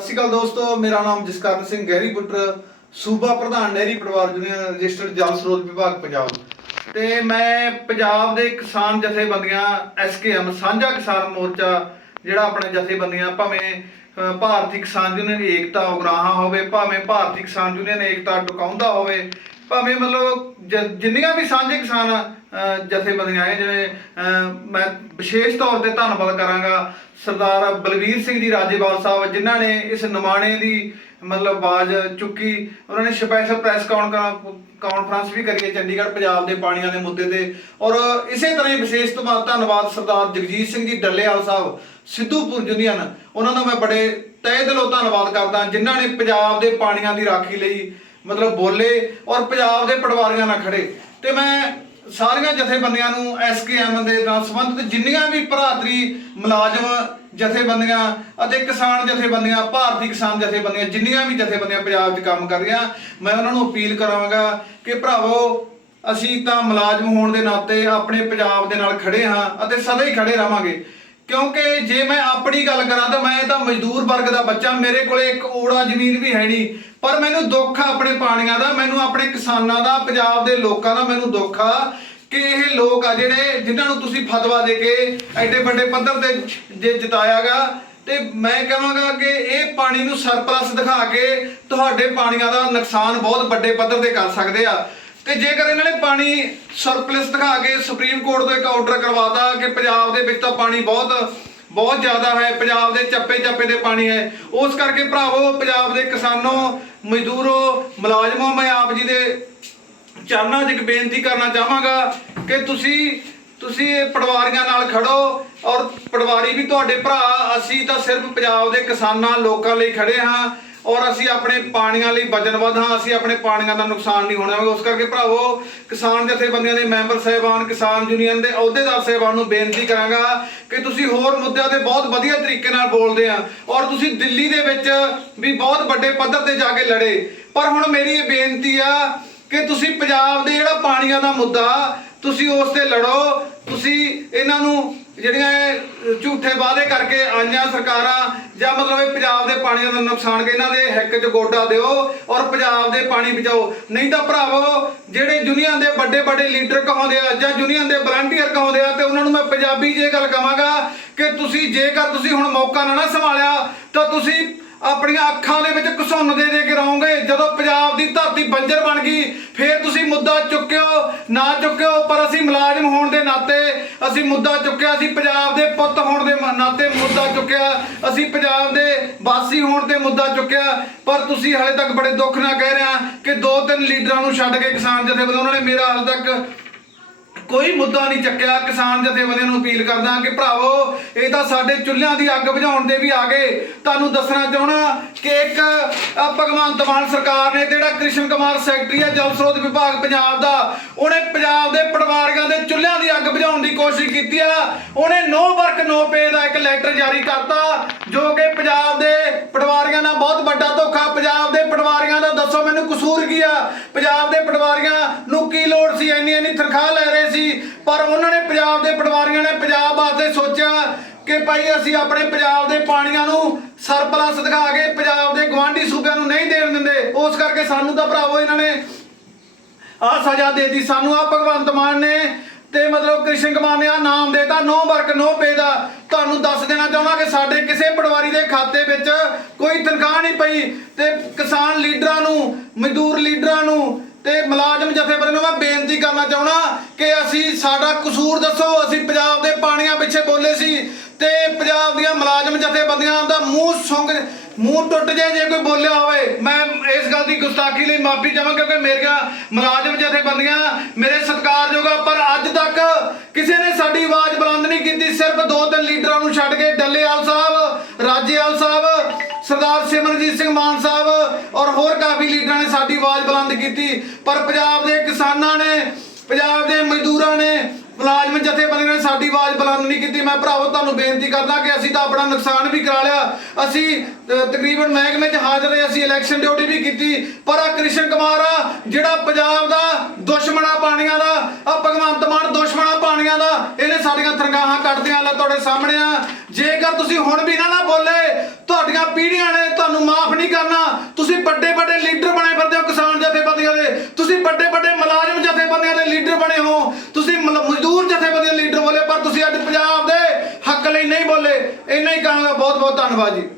ਸਤਿ ਸ਼੍ਰੀ ਅਕਾਲ ਦੋਸਤੋ, ਮੇਰਾ ਨਾਮ ਜਸਕਰਨ ਸਿੰਘ ਗਹਿਰੀ ਪੁੱਤਰ, ਸੂਬਾ ਪ੍ਰਧਾਨ ਨਹਿਰੀ ਪਰਿਵਾਰ ਯੂਨੀਅਨ ਰਜਿਸਟਰਡ ਜਲ ਸਰੋਤ ਵਿਭਾਗ ਪੰਜਾਬ। ਤੇ ਮੈਂ ਪੰਜਾਬ ਦੇ ਕਿਸਾਨ ਜਥੇਬੰਦੀਆਂ ਐਸਕੇਐਮ ਸਾਂਝਾ ਕਿਸਾਨ ਮੋਰਚਾ, ਜਿਹੜਾ ਆਪਣੇ ਜਥੇਬੰਦੀਆਂ, ਭਾਵੇਂ ਭਾਰਤੀ ਕਿਸਾਨ ਯੂਨੀਅਨ ਏਕਤਾ ਉਗਰਾਹਾਂ ਹੋਵੇ, ਭਾਵੇਂ ਭਾਰਤੀ ਕਿਸਾਨ ਯੂਨੀਅਨ ਏਕਤਾ ਡੁਕਾਉਂਦਾ ਹੋਵੇ ਭਾਵੇਂ ਮਤਲਬ ਜ- ਜਿੰਨੀਆਂ ਵੀ ਸਾਂਝੇ ਕਿਸਾਨ ਅ, ਜਥੇਬੰਦੀਆਂ ਹੈ ਜਿਵੇਂ ਅ, ਮੈਂ ਵਿਸ਼ੇਸ਼ ਤੌਰ ਤੇ ਧੰਨਵਾਦ ਕਰਾਂਗਾ ਸਰਦਾਰ ਬਲਵੀਰ ਸਿੰਘ ਜੀ ਰਾਜੇਵਾਲ ਸਾਹਿਬ ਜਿਨ੍ਹਾਂ ਨੇ ਇਸ ਨਿਮਾਣੇ ਦੀ ਮਤਲਬ ਆਵਾਜ਼ ਚੁੱਕੀ। ਉਹਨਾਂ ਨੇ ਸਪੈਸ਼ਲ ਪ੍ਰੈਸ ਕਾਨਫਰੰਸ ਵੀ ਕਰੀ ਹੈ ਚੰਡੀਗੜ੍ਹ ਪੰਜਾਬ ਦੇ ਪਾਣੀਆਂ ਦੇ ਮੁੱਦੇ ਤੇ। ਔਰ ਇਸੇ ਤਰ੍ਹਾਂ ਹੀ ਵਿਸ਼ੇਸ਼ ਤੋਂ ਬਾਅਦ ਧੰਨਵਾਦ ਸਰਦਾਰ ਜਗਜੀਤ ਸਿੰਘ ਜੀ ਡੱਲੇਵਾਲ ਸਾਹਿਬ ਸਿੱਧੂਪੁਰ ਯੂਨੀਅਨ। ਉਹਨਾਂ ਦਾ ਮੈਂ ਬੜੇ ਤਹਿ ਦਿਲੋਂ ਧੰਨਵਾਦ ਕਰਦਾ ਜਿਨ੍ਹਾਂ ਨੇ ਪੰਜਾਬ ਦੇ ਪਾਣੀਆਂ ਦੀ ਰਾਖੀ ਲਈ ਮਤਲਬ ਬੋਲੇ ਔਰ ਪੰਜਾਬ ਦੇ ਪਟਵਾਰੀਆਂ ਨਾਲ ਖੜੇ। ਤੇ ਮੈਂ ਸਾਰੀਆਂ ਜਥੇਬੰਦੀਆਂ ਨੂੰ ਐਸਕੇਐਮ ਦੇ ਨਾਲ ਸੰਬੰਧਿਤ ਜਿੰਨੀਆਂ ਵੀ ਭਰਾਤਰੀ ਮੁਲਾਜ਼ਮ ਜਥੇਬੰਦੀਆਂ ਅਤੇ ਕਿਸਾਨ ਜਥੇਬੰਦੀਆਂ, ਭਾਰਤੀ ਕਿਸਾਨ ਜਥੇਬੰਦੀਆਂ, ਜਿੰਨੀਆਂ ਵੀ ਜਥੇਬੰਦੀਆਂ ਪੰਜਾਬ 'ਚ ਕੰਮ ਕਰ ਰਹੀਆਂ, ਮੈਂ ਉਹਨਾਂ ਨੂੰ ਅਪੀਲ ਕਰਾਂਗਾ ਕਿ ਭਰਾਵੋ, ਅਸੀਂ ਤਾਂ ਮੁਲਾਜ਼ਮ ਹੋਣ ਦੇ ਨਾਤੇ ਆਪਣੇ ਪੰਜਾਬ ਦੇ ਨਾਲ ਖੜੇ ਹਾਂ ਅਤੇ ਸਦਾ ਹੀ ਖੜੇ ਰਵਾਂਗੇ ਕਿਉਂਕਿ ਜੇ ਮੈਂ ਆਪਣੀ ਗੱਲ ਕਰਾਂ ਤਾਂ ਮੈਂ ਤਾਂ ਮਜ਼ਦੂਰ ਵਰਗ ਦਾ ਬੱਚਾ, ਮੇਰੇ ਕੋਲੇ ਇੱਕ ਓੜਾ ਜ਼ਮੀਨ ਵੀ ਹੈ ਨਹੀਂ। ਪਰ ਮੈਨੂੰ ਦੁੱਖ ਆ ਆਪਣੇ ਪਾਣੀਆਂ ਦਾ, ਮੈਨੂੰ ਆਪਣੇ ਕਿਸਾਨਾਂ ਦਾ, ਪੰਜਾਬ ਦੇ ਲੋਕਾਂ ਦਾ ਮੈਨੂੰ ਦੁੱਖ ਆ ਕਿ ਇਹ ਲੋਕ ਆ ਜਿਹੜੇ ਜਿਨ੍ਹਾਂ ਨੂੰ ਤੁਸੀਂ ਫਤਵਾ ਦੇ ਕੇ ਐਡੇ ਵੱਡੇ ਪੱਧਰ ਤੇ ਜੇ ਜਿਤਾਇਆਗਾ ਤੇ ਮੈਂ ਕਹਾਂਗਾ ਕਿ ਇਹ ਪਾਣੀ ਨੂੰ ਸਰਪਲਸ ਦਿਖਾ ਕੇ ਤੁਹਾਡੇ ਪਾਣੀਆਂ ਦਾ ਨੁਕਸਾਨ ਬਹੁਤ ਵੱਡੇ ਪੱਧਰ ਤੇ ਕਰ ਸਕਦੇ ਆ। ਤੇ ਜੇਕਰ ਇਹਨਾਂ ਨੇ ਪਾਣੀ ਸਰਪਲਸ ਦਿਖਾ ਕੇ ਸੁਪਰੀਮ ਕੋਰਟ ਤੋਂ ਇੱਕ ਆਰਡਰ ਕਰਵਾਤਾ ਕਿ ਪੰਜਾਬ ਦੇ ਵਿੱਚ ਤਾਂ ਪਾਣੀ ਬਹੁਤ ਬਹੁਤ ਜ਼ਿਆਦਾ ਹੈ, ਪੰਜਾਬ ਦੇ ਚੱਪੇ ਚੱਪੇ ਦੇ ਪਾਣੀ ਹੈ। ਉਸ ਕਰਕੇ ਭਰਾਵੋ, ਪੰਜਾਬ ਦੇ ਕਿਸਾਨੋ, ਮਜ਼ਦੂਰੋ, ਮੁਲਾਜ਼ਮੋ, ਮੈਂ ਆਪ ਜੀ ਦੇ ਚਰਨਾਂ 'ਚ ਇੱਕ ਬੇਨਤੀ ਕਰਨਾ ਚਾਹਾਂਗਾ ਕਿ ਤੁਸੀਂ ਤੁਸੀਂ ਇਹ ਪਟਵਾਰੀਆਂ ਨਾਲ ਖੜੋ ਔਰ ਪਟਵਾਰੀ ਵੀ ਤੁਹਾਡੇ ਭਰਾ, ਅਸੀਂ ਤਾਂ ਸਿਰਫ ਪੰਜਾਬ ਦੇ ਕਿਸਾਨਾਂ, ਲੋਕਾਂ ਲਈ ਖੜੇ ਹਾਂ। ਔਰ ਅਸੀਂ ਆਪਣੇ ਪਾਣੀਆਂ ਲਈ ਵਚਨਬੱਧ ਹਾਂ, ਅਸੀਂ ਆਪਣੇ ਪਾਣੀਆਂ ਦਾ ਨੁਕਸਾਨ ਨਹੀਂ ਹੋਣਾ। ਉਸ ਕਰਕੇ ਭਰਾਵੋ, ਕਿਸਾਨ ਜਥੇਬੰਦੀਆਂ ਦੇ ਮੈਂਬਰ ਸਹਿਬਾਨ, ਕਿਸਾਨ ਯੂਨੀਅਨ ਦੇ ਅਹੁਦੇਦਾਰ ਸਹਿਬਾਨ ਨੂੰ ਬੇਨਤੀ ਕਰਾਂਗਾ ਕਿ ਤੁਸੀਂ ਹੋਰ ਮੁੱਦਿਆਂ ਤੇ ਬਹੁਤ ਵਧੀਆ ਤਰੀਕੇ ਨਾਲ ਬੋਲਦੇ ਆ ਔਰ ਤੁਸੀਂ ਦਿੱਲੀ ਦੇ ਵਿੱਚ ਵੀ ਬਹੁਤ ਵੱਡੇ ਪੱਧਰ ਤੇ ਜਾ ਕੇ ਲੜੇ। ਪਰ ਹੁਣ ਮੇਰੀ ਇਹ ਬੇਨਤੀ ਆ ਕਿ ਤੁਸੀਂ ਪੰਜਾਬ ਦੇ ਜਿਹੜਾ ਪਾਣੀਆਂ ਦਾ ਮੁੱਦਾ, ਤੁਸੀਂ ਉਸ ਤੇ ਲੜੋ, ਤੁਸੀਂ ਇਹਨਾਂ ਨੂੰ ਜਿਹੜੀਆਂ ਇਹ ਝੂਠੇ ਵਾਅਦੇ ਕਰਕੇ ਆਈਆਂ ਸਰਕਾਰਾਂ, ਜਾਂ ਮਤਲਬ ਇਹ ਪੰਜਾਬ ਦੇ ਪਾਣੀਆਂ ਦਾ ਨੁਕਸਾਨ ਕੇ ਇਹਨਾਂ ਦੇ ਹੱਕ 'ਚ ਗੋਡਾ ਦਿਓ ਔਰ ਪੰਜਾਬ ਦੇ ਪਾਣੀ ਬਚਾਓ। ਨਹੀਂ ਤਾਂ ਭਰਾਵੋ, ਜਿਹੜੇ ਯੂਨੀਅਨ ਦੇ ਵੱਡੇ ਵੱਡੇ ਲੀਡਰ ਕਹਾਉਂਦੇ ਆ, ਜਾਂ ਯੂਨੀਅਨ ਦੇ ਵਲੰਟੀਅਰ ਕਹਾਉਂਦੇ ਆ, ਤੇ ਉਹਨਾਂ ਨੂੰ ਮੈਂ ਪੰਜਾਬੀ 'ਚ ਇਹ ਗੱਲ ਕਹਾਂਗਾ ਕਿ ਤੁਸੀਂ ਜੇਕਰ ਤੁਸੀਂ ਹੁਣ ਮੌਕਾ ਨਾ ਨਾ ਸੰਭਾਲਿਆ, ਤਾਂ ਤੁਸੀਂ ਆਪਣੀਆਂ ਅੱਖਾਂ ਦੇ ਵਿੱਚ ਘਸੁੰਨ ਦੇ ਦੇ ਕੇ ਰਹੋਗੇ। ਜਦੋਂ ਪੰਜਾਬ ਦੀ ਧਰਤੀ ਬੰਜਰ ਬਣ ਗਈ, ਫੇਰ ਮੁੱਦਾ ਚੁੱਕਿਓ, ਨਾ ਚੁੱਕਿਓ, ਪਰ ਅਸੀਂ ਮੁਲਾਜ਼ਮ ਹੋਣ ਦੇ ਨਾਤੇ ਅਸੀਂ ਮੁੱਦਾ ਚੁੱਕਿਆ, ਅਸੀਂ ਪੰਜਾਬ ਦੇ ਪੁੱਤ ਹੋਣ ਦੇ ਨਾਤੇ ਮੁੱਦਾ ਚੁੱਕਿਆ, ਅਸੀਂ ਪੰਜਾਬ ਦੇ ਵਾਸੀ ਹੋਣ ਤੇ ਮੁੱਦਾ ਚੁੱਕਿਆ, ਪਰ ਤੁਸੀਂ ਹਾਲੇ ਤੱਕ ਬੜੇ ਦੁੱਖ ਨਾਲ ਕਹਿ ਰਹੇ ਆ ਕਿ ਦੋ ਤਿੰਨ ਲੀਡਰਾਂ ਨੂੰ ਛੱਡ ਕੇ ਕਿਸਾਨ ਜਥੇਬੰਦੀ, ਉਹਨਾਂ ਨੇ ਮੇਰਾ ਹਾਲੇ ਤੱਕ ਕੋਈ ਮੁੱਦਾ ਨਹੀਂ ਚੱਕਿਆ। ਕਿਸਾਨ ਜਥੇਬੰਦੀਆਂ ਨੂੰ ਅਪੀਲ ਕਰਦਾ ਕਿ ਭਰਾਵੋ, ਇਹ ਤਾਂ ਸਾਡੇ ਚੁੱਲ੍ਹਿਆਂ ਦੀ ਅੱਗ ਬੁਝਾਉਣ ਦੇ ਵੀ ਆ ਗਏ। ਤੁਹਾਨੂੰ ਦੱਸਣਾ ਚਾਹਣਾ ਕਿ ਇੱਕ ਭਗਵੰਤ ਮਾਨ ਸਰਕਾਰ ਨੇ ਜਿਹੜਾ ਕ੍ਰਿਸ਼ਨ ਕੁਮਾਰ ਸੈਕਟਰੀ ਹੈ, ਜਲ ਸਰੋਤ ਵਿਭਾਗ ਪੰਜਾਬ ਦਾ, ਉਹਨੇ ਪੰਜਾਬ ਦੇ ਪਟਵਾਰੀਆਂ ਦੇ ਚੁੱਲ੍ਹਿਆਂ ਦੀ ਅੱਗ ਬੁਝਾਉਣ ਦੀ ਕੋਸ਼ਿਸ਼ ਕੀਤੀ ਆ। ਉਹਨੇ ਨੋ ਵਰਕ, ਨੋ ਪੇ ਦਾ ਇੱਕ ਲੈਟਰ ਜਾਰੀ ਕਰਤਾ, ਜੋ ਕਿ ਪੰਜਾਬ ਦੇ ਪਟਵਾਰੀਆਂ ਨਾਲ ਬਹੁਤ ਵੱਡਾ ਧੋਖਾ। ਪੰਜਾਬ ਦੇ ਪਟਵਾਰੀਆਂ ਦਾ ਦੱਸੋ ਮੈਨੂੰ ਕਸੂਰ ਕੀ ਆ? ਪੰਜਾਬ ਦੇ ਪਟਵਾਰੀਆਂ ਨੂੰ ਕੀ ਲੋੜ ਸੀ? ਇੰਨੀ ਇੰਨੀ ਤਨਖਾਹ ਲੈ ਰਹੇ ਸੀ। ਪਰ ਉਹਨਾਂ ਨੇ ਪੰਜਾਬ ਦੇ ਪਟਵਾਰੀਆਂ ਨੇ ਪੰਜਾਬ ਵਾਸਤੇ ਸੋਚਿਆ ਕਿ ਭਾਈ ਅਸੀਂ ਆਪਣੇ ਪੰਜਾਬ ਦੇ ਪਾਣੀਆਂ ਨੂੰ ਸਰਪਲਸ ਦਿਖਾ ਕੇ ਪੰਜਾਬ ਦੇ ਗਵਾਂਢੀ ਸੂਬਿਆਂ ਨੂੰ ਨਹੀਂ ਦੇਣ ਦਿੰਦੇ। ਉਸ ਕਰਕੇ ਸਾਨੂੰ ਤਾਂ ਭਰਾਵੋ ਇਹਨਾਂ ਨੇ ਆ ਸਜ਼ਾ ਦੇ ਦਿੱਤੀ। ਸਾਨੂੰ ਆ ਭਗਵੰਤ ਮਾਨ ਨੇ ਤੇ ਮਤਲਬ ਕ੍ਰਿਸ਼ਨ ਕੁਮਾਰ ਨੇ ਆ ਨਾਮ ਦੇਤਾ। ਨੋ ਵਰਕ, ਨੋ ਪੇ ਦਾ। ਤੁਹਾਨੂੰ ਦੱਸ ਦੇਣਾ ਚਾਹੁੰਦਾ ਕਿ ਸਾਡੇ ਕਿਸੇ ਪਟਵਾਰੀ ਦੇ ਖਾਤੇ ਵਿੱਚ ਕੋਈ ਤਨਖਾਹ ਨਹੀਂ ਪਈ ਤੇ ਕਿਸਾਨ ਲੀਡਰਾਂ ਨੂੰ, ਮਜ਼ਦੂਰ ਲੀਡਰਾਂ ਨੂੰ ਤੇ ਮੁਲਾਜ਼ਮ ਜਥੇਬੰਦੀ ਨੂੰ ਮੈਂ ਬੇਨਤੀ ਕਰਨਾ ਚਾਹੁੰਦਾ ਕਿ ਅਸੀਂ ਸਾਡਾ ਕਸੂਰ ਦੱਸੋ, ਅਸੀਂ ਪੰਜਾਬ ਦੇ ਪਾਣੀਆਂ ਪਿੱਛੇ ਬੋਲੇ ਸੀ ਤੇ ਪੰਜਾਬ ਦੀਆਂ ਮੁਲਾਜ਼ਮ ਜਥੇਬੰਦੀਆਂ ਦਾ ਮੂੰਹ ਸੁੰਘ, ਮੂੰਹ ਟੁੱਟ ਜਾਏ ਜੇ ਕੋਈ ਬੋਲਿਆ ਹੋਵੇ। ਮੈਂ ਇਸ ਗੱਲ ਦੀ ਗੁਸਤਾਖੀ ਲਈ ਮਾਫੀ ਚਾਹਾਂ ਕਿਉਂਕਿ ਮੇਰੀਆਂ ਮੁਲਾਜ਼ਮ ਜਥੇਬੰਦੀਆਂ ਮੇਰੇ ਸਤਿਕਾਰਯੋਗ ਪਰ ਅੱਜ ਤੱਕ ਕਿਸੇ ਨੇ ਸਾਡੀ ਆਵਾਜ਼ ਬੁਲੰਦ ਨਹੀਂ ਕੀਤੀ। ਸਿਰਫ ਦੋ ਤਿੰਨ ਲੀਡਰਾਂ ਨੂੰ ਛੱਡ ਕੇ ਡੱਲੇਵਾਲ ਸਾਹਿਬ ਸਾਹਿਬ ਸਰਦਾਰ ਸਿਮਰਜੀਤ ਸਿੰਘ ਮਾਨ ਸਾਹਿਬ ਔਰ ਹੋਰ ਕਾਫੀ ਲੀਡਰਾਂ ਨੇ ਸਾਡੀ ਆਵਾਜ਼ ਬੁਲੰਦ ਕੀਤੀ, ਪਰ ਪੰਜਾਬ ਦੇ ਕਿਸਾਨਾਂ ਨੇ, ਪੰਜਾਬ ਦੇ ਮਜ਼ਦੂਰਾਂ ਨੇ ਨੇ ਸਾਡੀ ਆਵਾਜ਼ ਬੁਲੰਦ ਨਹੀਂ ਕੀਤੀ। ਮੈਂ ਭਰਾਵੋ, ਤੁਹਾਨੂੰ ਬੇਨਤੀ ਕਰਦਾ ਕਿ ਅਸੀਂ ਤਾਂ ਆਪਣਾ ਨੁਕਸਾਨ ਵੀ ਕਰਾ ਲਿਆ। ਅਸੀਂ ਤਕਰੀਬਨ ਮਹਿਕਮੇ 'ਚ ਹਾਜ਼ਰ ਰਹੇ ਅਸੀਂ ਇਲੈਕਸ਼ਨ ਡਿਊਟੀ ਵੀ ਕੀਤੀ। ਪਰ ਆ ਕ੍ਰਿਸ਼ਨ ਕੁਮਾਰ ਆ, ਜਿਹੜਾ ਪੰਜਾਬ ਦਾ ਦੁਸ਼ਮਣਾ ਪਾਣੀਆਂ ਦਾ ਆ ਭਗਵੰਤ ਮਾਨ ਦੁਸ਼ਮਣਾ ਪਾਣੀਆਂ ਦਾ, ਇਹਨੇ ਸਾਡੀਆਂ ਤਨਖਾਹਾਂ ਕੱਟਦੀਆਂ ਲੈ ਤੁਹਾਡੇ ਸਾਹਮਣੇ ਆ। ਜੇਕਰ ਤੁਸੀਂ ਹੁਣ ਵੀ ਨਾ ਨਾ ਬੋਲੇ, ਤੁਹਾਡੀਆਂ ਪੀੜ੍ਹੀਆਂ ਨੇ ਤੁਹਾਨੂੰ ਮਾਫ ਨਹੀਂ ਕਰਨਾ। ਤੁਸੀਂ ਵੱਡੇ ਵੱਡੇ ਲੀਡਰ ਬਣੇ ਫਿਰਦੇ ਹੋ ਕਿਸਾਨ ਜਥੇਬੰਦੀਆਂ ਦੇ। ਤੁਸੀਂ ਵੱਡੇ ਵੱਡੇ ਮੁਲਾਜ਼ਮ ਜਥੇਬੰਦੀਆਂ ਦੇ ਲੀਡਰ ਬਣੇ ਹੋ। ਬਹੁਤ ਬਹੁਤ ਧੰਨਵਾਦ ਜੀ।